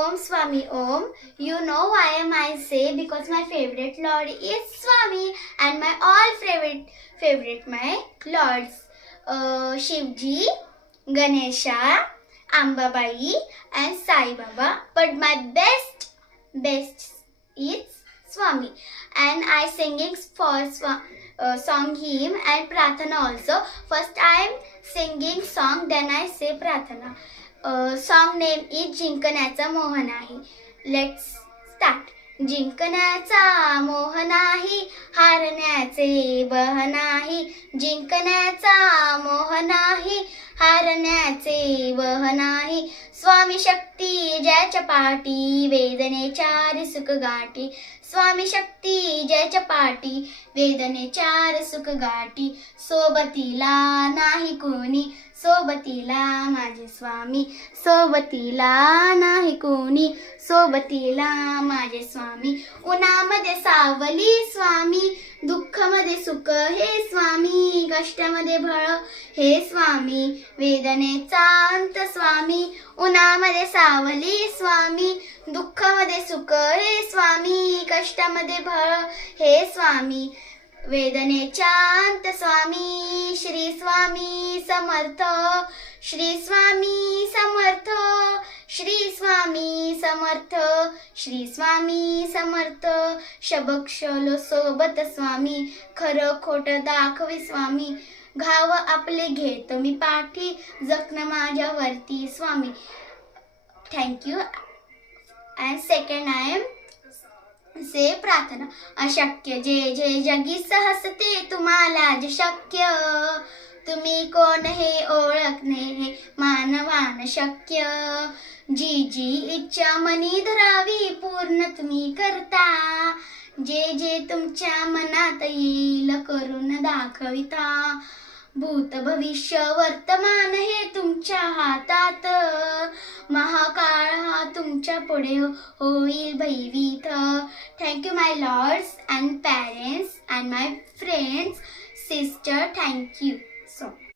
Om Swami Om. You know why am I say? Because my favorite Lord is Swami and my all favorite my Lords. Shivji, Ganesha, Ambabai and Sai Baba. But my best is Swami. And I singing for song hymn and Prathana also. First I am singing song, then I say Prathana. Song name is जिंकण्याचा मोह नाही. Let's start. जिंकण्याचा मोह नाही, हारण्याचे बह नाही. जिंकण्याचा मोह नाही, हारण्याचे बह नाही. स्वामी शक्ती ज्याच्या पाठी, वेदने चार सुख गाठी. स्वामी शक्ती ज्याच्या पाठी, वेदने चार सुख गाठी. सोबतीला नाही कोणी, सोबतीला माझे स्वामी. सोबतीला नाही कोणी, सोबतीला माझे स्वामी. उन्हामध्ये सावली स्वामी, दुःखामध्ये सुख हे स्वामी. कष्टामध्ये भळ हे स्वामी, वेदनेचा अंत स्वामी. उन्हामध्ये सावली स्वामी, दुःखामध्ये सुख हे स्वामी. कष्टामध्ये भळ हे स्वामी, वेदनेचा अंत स्वामी. श्री स्वामी समर्थ, श्री स्वामी समर्थ, श्री स्वामी समर्थ, श्री स्वामी समर्थ. शबक्षलो सोबत स्वामी, खरं खोटं दाखवी स्वामी. घाव आपले घेतो मी पाठी, जखन माझ्यावरती स्वामी. Thank you. And second I am से प्रार्थना. अशक्य जे जे जगी सहजते, तुम्हाला जे शक्य. तुम्ही कोण हे ओळखणे हे मानवान शक्य. जी जी इच्छा मनी धरावी, पूर्ण तुम्ही करता. जे जे तुमच्या मनात येईल, करून दाखविता. भूत भविष्य वर्तमान हे तुमच्या हातात. महाकाळ हा तुमच्या पुढे होईल भयभीत. Thank you my Lord's and parents and my friends, sister. Thank you so